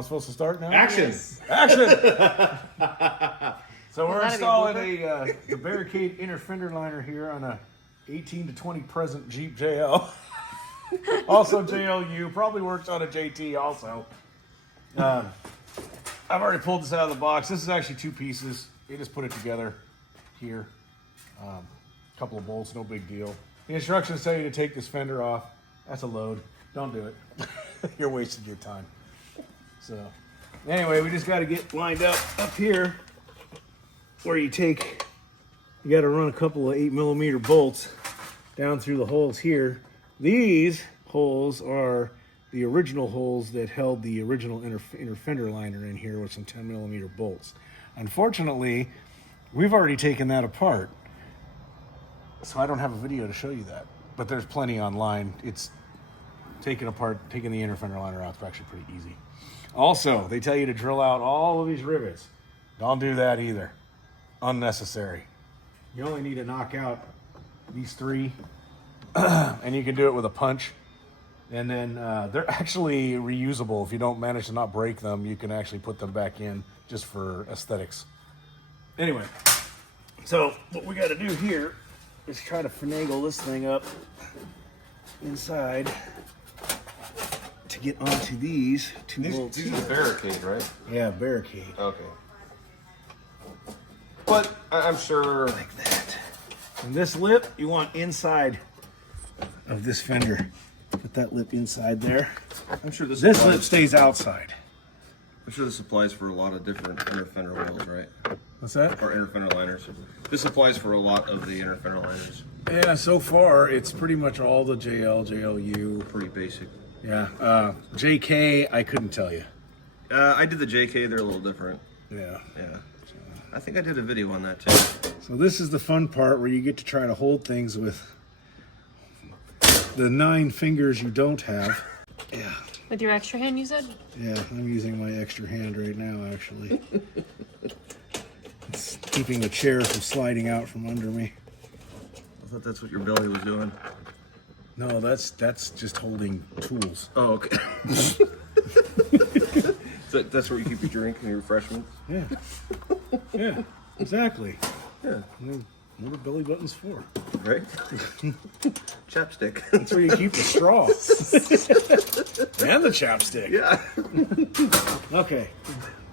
I'm supposed to start now? Action! Action! So we're installing the Barricade inner fender liner here on a 18 to 20 present Jeep JL. Also JLU, probably works on a JT also. I've already pulled this out of the box. This is actually two pieces. You just put it together here. Couple of bolts, no big deal. The instructions tell you to take this fender off. That's a load. Don't do it. You're wasting your time. So anyway, we just got to get lined up here where you got to run a couple of 8mm bolts down through the holes here. These holes are the original holes that held the original inner fender liner in here with some 10mm bolts. Unfortunately, we've already taken that apart, so I don't have a video to show you that, but there's plenty online. It's taking the inner fender liner out. It's actually pretty easy. Also, they tell you to drill out all of these rivets. Don't do that either. Unnecessary. You only need to knock out these three, and you can do it with a punch. And then they're actually reusable. If you don't manage to not break them, you can actually put them back in just for aesthetics. Anyway, so what we got to do here is try to finagle this thing up inside to get onto these two bolts. These are Barricade, right? Yeah, Barricade. Okay. But I'm sure... Like that. And this lip, you want inside of this fender. Put that lip inside there. I'm sure this lip stays outside. I'm sure this applies for a lot of different inner fender wheels, right? What's that? Or inner fender liners. This applies for a lot of the inner fender liners. Yeah, so far it's pretty much all the JL, JLU. Pretty basic. Yeah. JK, I couldn't tell you. I did the JK. They're a little different. Yeah. Yeah. I think I did a video on that too. So this is the fun part where you get to try to hold things with the 9 fingers you don't have. Yeah. With your extra hand, you said? Yeah, I'm using my extra hand right now, actually. It's keeping the chair from sliding out from under me. I thought that's what your belly was doing. No, that's just holding tools. Oh, okay. So that's where you keep your drink and your refreshments? Yeah. Yeah, exactly. Yeah. What are belly buttons for? Right? Chapstick. That's where you keep the straw. And the chapstick. Yeah. Okay.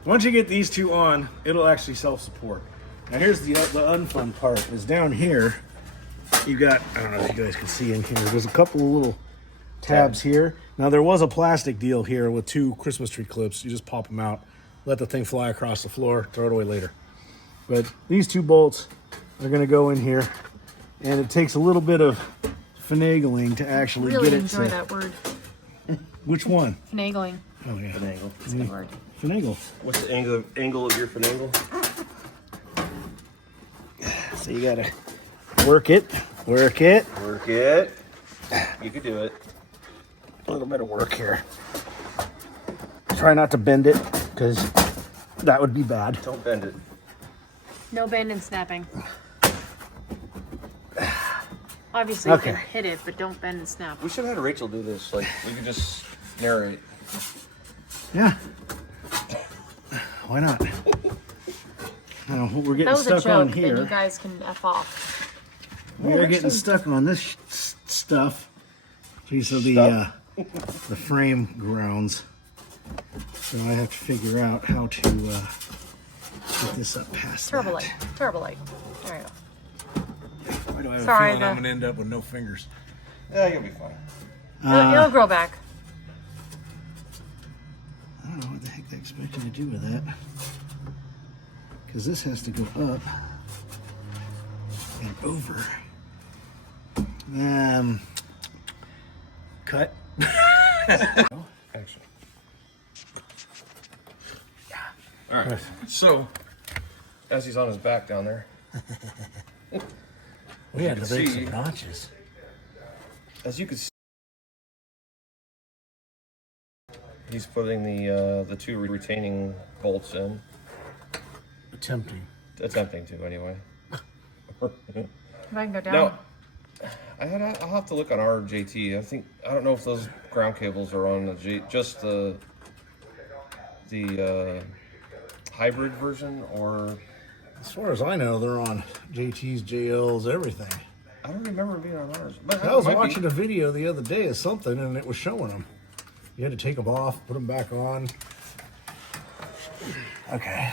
Once you get these two on, it'll actually self-support. Now here's the unfun part, is down here, you got, I don't know if you guys can see in here, there's a couple of little tabs here. Now there was a plastic deal here with 2 Christmas tree clips. You just pop them out, let the thing fly across the floor, throw it away later. But these 2 bolts are gonna go in here, and it takes a little bit of finagling to actually Really get it enjoy to... that word. Which one? Finagling. Oh yeah. Finagle. It's a good word. Finagle. What's the angle of your finagle? So you gotta work it. Work it. You can do it. A little bit of work here. Try not to bend it, because that would be bad. Don't bend it. No bend and snapping. Obviously, Okay. you can hit it, but don't bend and snap. We should have had Rachel do this. Like, we could just narrate. Yeah. Why not? Now, we're getting That was a stuck on joke, then you here. guys can F off. We are getting stuck on this stuff. Piece of the frame grounds. So I have to figure out how to get this up past Turbo that. light. Turbo light. There you go. Why do I have Sorry, a feeling I'm going to end up with no fingers? Yeah, you'll be fine. It'll grow back. I don't know what the heck they expect you to do with that. Because this has to go up and over. Cut. Action. All right. So, as he's on his back down there, We had to make see- some notches. as you can see, he's putting the 2 retaining bolts in. Attempting. Attempting to, anyway. If I can go down. Now, I'll have to look on our JT. I don't know if those ground cables are on the just the the hybrid version, or As far as I know, they're on JT's, JL's, everything. I don't remember it being on ours. But I was watching a video the other day of something, and it was showing them. You had to take them off, put them back on. Okay.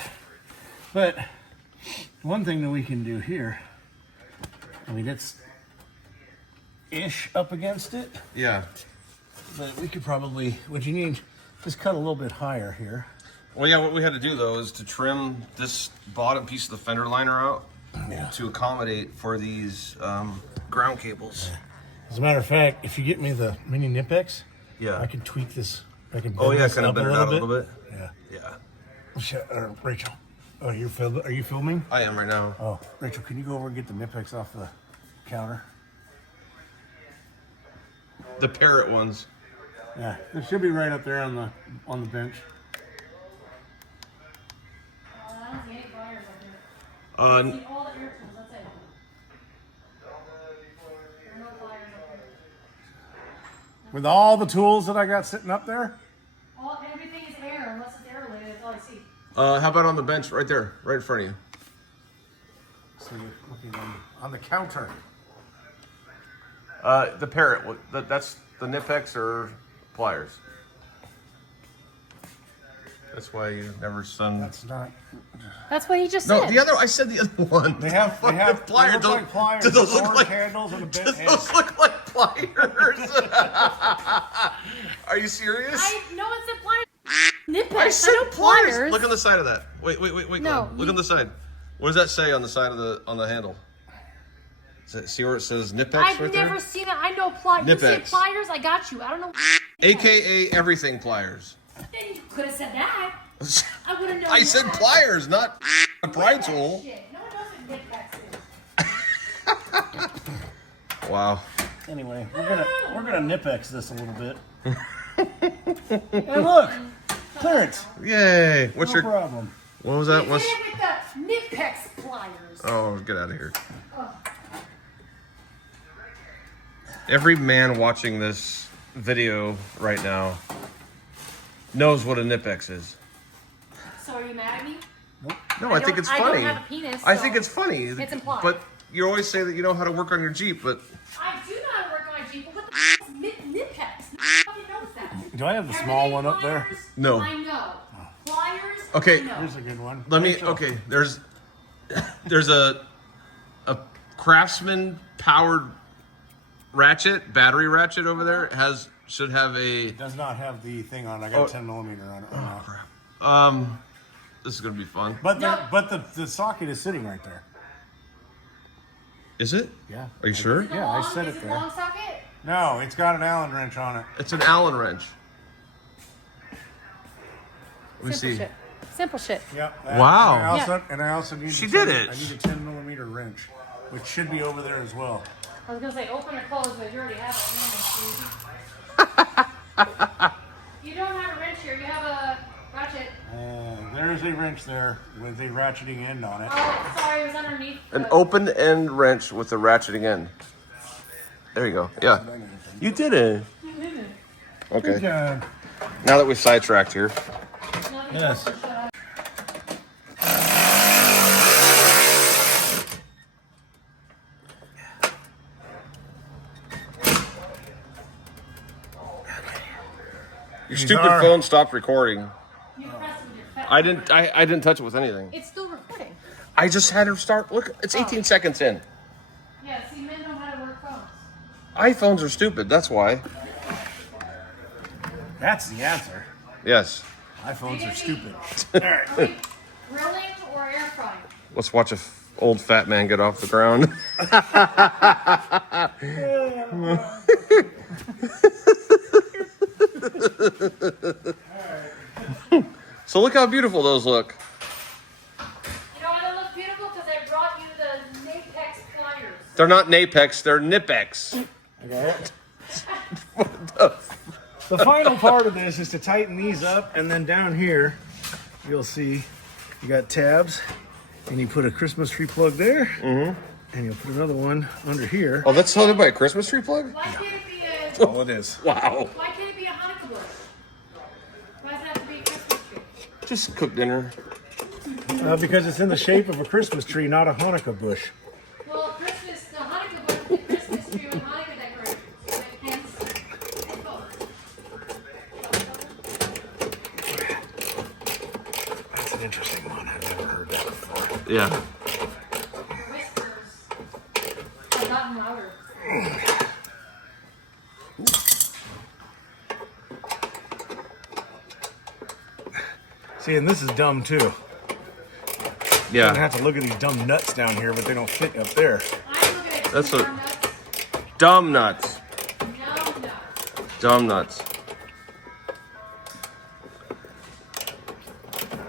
But one thing that we can do here, I mean, it's ish up against it, Yeah. but we could probably, what you need, just cut a little bit higher here. Well, yeah, what we had to do, though, is to trim this bottom piece of the fender liner out to accommodate for these ground cables. As a matter of fact, if you get me the mini knipex, Yeah. I can tweak this. I can Oh, bend yeah, this kind of up bend it out a little bit. Yeah. Yeah. Rachel, are you filming? I am right now. Oh, Rachel, can you go over and get the knipex off the counter? The parrot ones. Yeah, it should be right up there on the bench. All the air tools, that's it. There are no pliers up there. With all the tools that I got sitting up there? Everything is air, unless it's air related, that's all I see. How about on the bench right there, right in front of you? So you're looking on the counter. The parrot. That's the Knipex or pliers. That's why you never sung. That's not. That's what he just No, said. the other. I said the other one. They have pliers. They look like pliers. Do those with look orange like handles and a do bent those head. look like pliers? Are you serious? I know it's a pliers. Knipex. I said know pliers. Look on the side of that. Wait, No, Glenn. Look on the side. What does that say on the side of the handle? See where it says Knipex I've right never there? seen it. I know pliers. You say Knipex. pliers, I got you. I don't know. AKA everything pliers. Then you could have said that. I would have known. I said that. pliers, not a pry tool. Shit. No one knows what Knipex is. Wow. Anyway, we're gonna Knipex this a little bit. Hey, look, clearance. Yay. What's No your? problem. What was that? Hit What's? it with the Knipex pliers. Oh, get out of here. Every man watching this video right now knows what a Knipex is. So are you mad at me? No, I think it's I funny. don't have a penis, I so think it's funny. it's implied. But you always say that you know how to work on your Jeep, but I do know how to work on my Jeep, but what the f is Knipex? Nobody knows that. Do I have the small one up there? Pliers, No. I know. Pliers, Okay. I know. Here's a good one. let me. Rachel. Okay, there's a Craftsman powered ratchet, battery ratchet over there. Should have a. It does not have the thing on. I got 10 millimeter on it. Oh, this is gonna be fun. But No. the socket is sitting right there. Is it? Yeah. Are you sure? Yeah, I set is it it there. long socket? No, it's got an Allen wrench on it. It's an Allen wrench. Let me Simple see. shit. Simple shit. Yeah. Wow. And I also need. She a did 10 it. I need a 10 millimeter wrench, which should be over there as well. I was gonna say open or close, but you already have it. You don't have a wrench here. You have a ratchet. There's a wrench there with a ratcheting end on it. Oh, sorry, it was underneath. An open end wrench with a ratcheting end. There you go. Yeah. You did it. Okay. Good job. Now that we've sidetracked here. Yes. Your stupid phone stopped recording. You pressed it with your fat. I didn't touch it with anything. It's still recording. I just had her start. Look, it's 18 seconds in. Yeah, see, men know how to work phones. iPhones are stupid. That's why. That's the answer. Yes. iPhones are stupid. Are we grilling or air frying? Let's watch a old fat man get off the ground. So look how beautiful those look. You know why they look beautiful? Because I brought you the Knipex pliers. They're not Knapex, they're Knipex. Okay. The final part of this is to tighten these up, and then down here, you'll see you got tabs, and you put a Christmas tree plug there, and you'll put another one under here. Oh, that's held by a Christmas tree plug? Why can't it be a? All it is. Wow. Why can't it be a Hanukkah bush? Why does it have to be a Christmas tree? Just cook dinner. Because it's in the shape of a Christmas tree, not a Hanukkah bush. Well, Christmas, the Hanukkah bush, the Christmas tree with Hanukkah decorations. Hence, That's an interesting one. I've never heard that before. Yeah. whispers have gotten louder. See, and this is dumb too. I Yeah. have to look at these dumb nuts down here, but they don't fit up there. I'm looking at That's two what- more nuts. Dumb nuts. No nuts. Dumb nuts.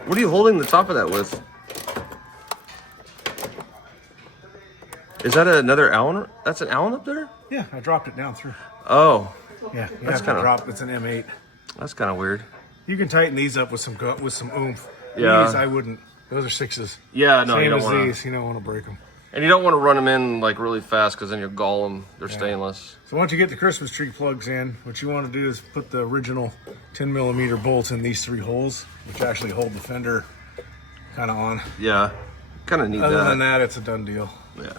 What are you holding the top of that with? Is that another Allen? That's an Allen up there? Yeah, I dropped it down through. Oh, Yeah, you That's have to kinda- drop. It's an M8. that's kind of weird. You can tighten these up with some oomph. Yeah. These I wouldn't. Those are 6s. Yeah, no, you Same don't as want to. these. You don't want to break them. And you don't want to run them in like really fast because then you'll gall them. They're stainless. So once you get the Christmas tree plugs in, what you want to do is put the original 10mm bolts in these 3 holes, which actually hold the fender kind of on. Yeah, kind of need Other that. than that, it's a done deal. Yeah.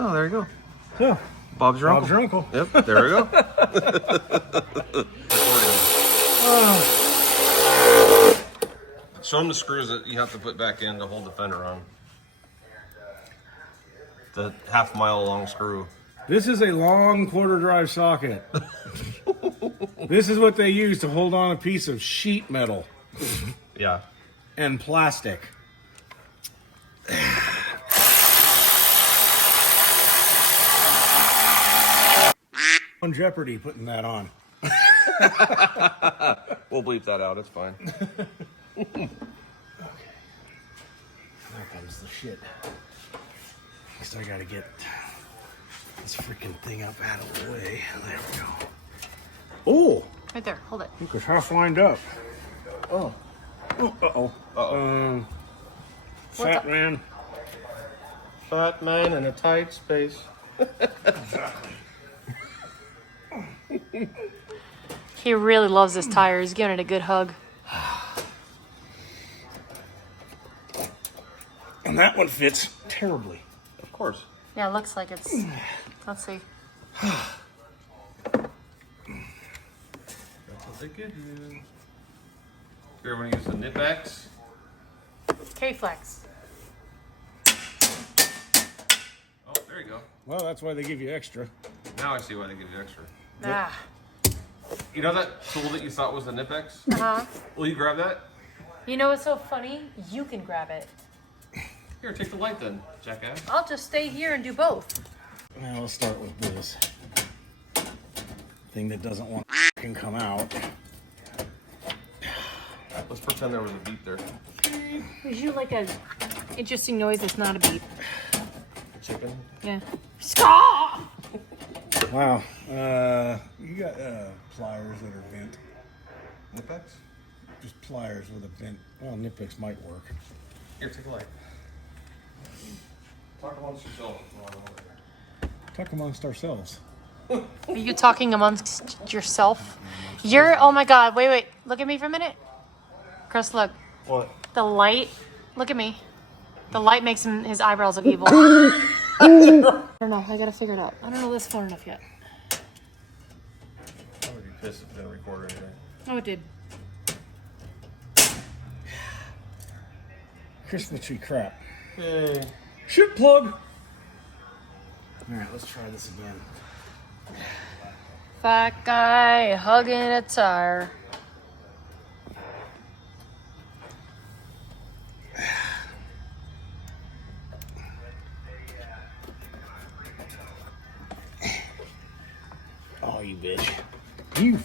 Oh, there you go. So, Bob's your Bob's uncle. your uncle. Yep, there we go. Show them the screws that you have to put back in to hold the fender on. The half-mile long screw. This is a long quarter drive socket. This is what they use to hold on a piece of sheet metal Yeah. and plastic. On Jeopardy putting that on. We'll bleep that out. It's fine. There comes the shit. Next I gotta get this freaking thing up out of the way. There we go. Oh! Right there, hold it. Look, it's half lined up. Oh. Oh, uh-oh. Uh-oh. Fat man. Fat man in a tight space. He really loves this tire. He's giving it a good hug. And that one fits terribly. Of course. Yeah, it looks like it's. Let's see. That's what they give you. You ever want to use the knipex? K-Flex. Oh, there you go. Well, that's why they give you extra. Now I see why they give you extra. Ah. You know that tool that you thought was the knipex? Uh-huh. Will you grab that? You know what's so funny? You can grab it. Here, take the light then, jackass. I'll just stay here and do both. Now let's start with this thing that doesn't want to come out. Let's pretend there was a beep there. Would you like a interesting noise that's not a beep? Chicken. Yeah. Scaw! Wow. You got pliers that are bent. Knipex? Just pliers with a bent. Well, nitpicks might work. Here, take a light. Talk amongst yourself. Talk amongst ourselves. Are you talking amongst yourself? You're, oh my God, wait. Look at me for a minute. Chris, look. What? The light, look at me. The light makes his eyebrows look evil. I don't know, I gotta figure it out. I don't know this far enough yet. I would be pissed if it didn't record or anything. Oh, it did. Christmas tree crap. Hey. Shit plug! Alright, let's try this again. Fat guy hugging a tire. Oh, you bitch. You.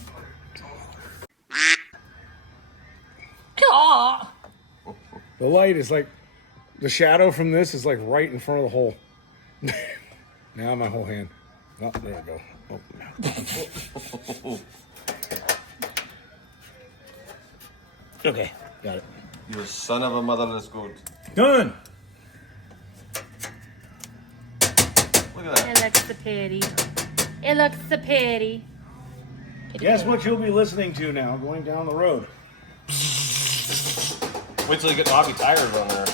The light is like, the shadow from this is like right in front of the hole. Now my whole hand. Oh, there we go. Oh, no. Okay, got it. You son of a motherless goat. Done! Look at that. It looks the pity. It looks the pity. Guess what you'll be listening to now going down the road? Wait till you get knobby tires on there.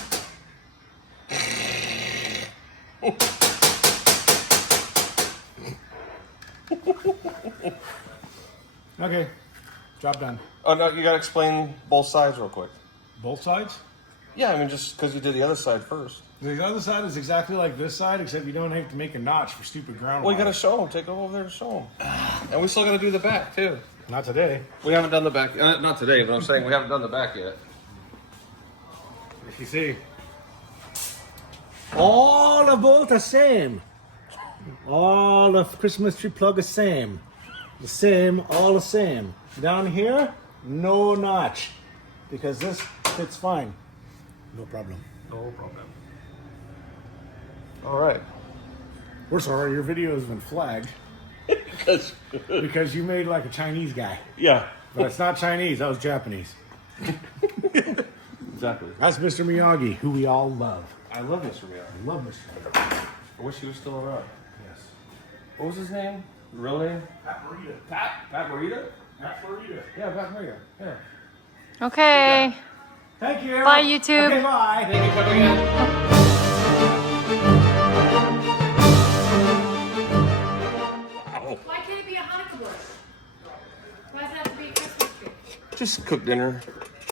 Okay, job done. Oh no, you gotta explain both sides real quick. Both sides? Yeah, I mean, just because you did the other side first. The other side is exactly like this side, except you don't have to make a notch for stupid ground Well, you wire. gotta show them. Take over there and show them. And we still gotta do the back too. Not today. We haven't done the back. Not today, but I'm saying we haven't done the back yet. If you see. All the bolt the same. All the Christmas tree plug the same. The same, all the same. Down here, no notch. Because this fits fine. No problem. No problem. All right. We're sorry, your video has been flagged. Because you made like a Chinese guy. Yeah. But it's not Chinese, that was Japanese. Exactly. That's Mr. Miyagi, who we all love. I love Mr. Miyagi. I love Mr. Miyagi. I wish he was still around. Yes. What was his name? Real name? Pat Morita. Pat Morita? Pat Morita. Yeah, Pat Morita. Yeah. Okay. Thank you. Bye, YouTube. Okay, bye. Thank you for coming in. Why can't it be a Hanukkah bush? Why does it have to be a Christmas tree? Just cook dinner.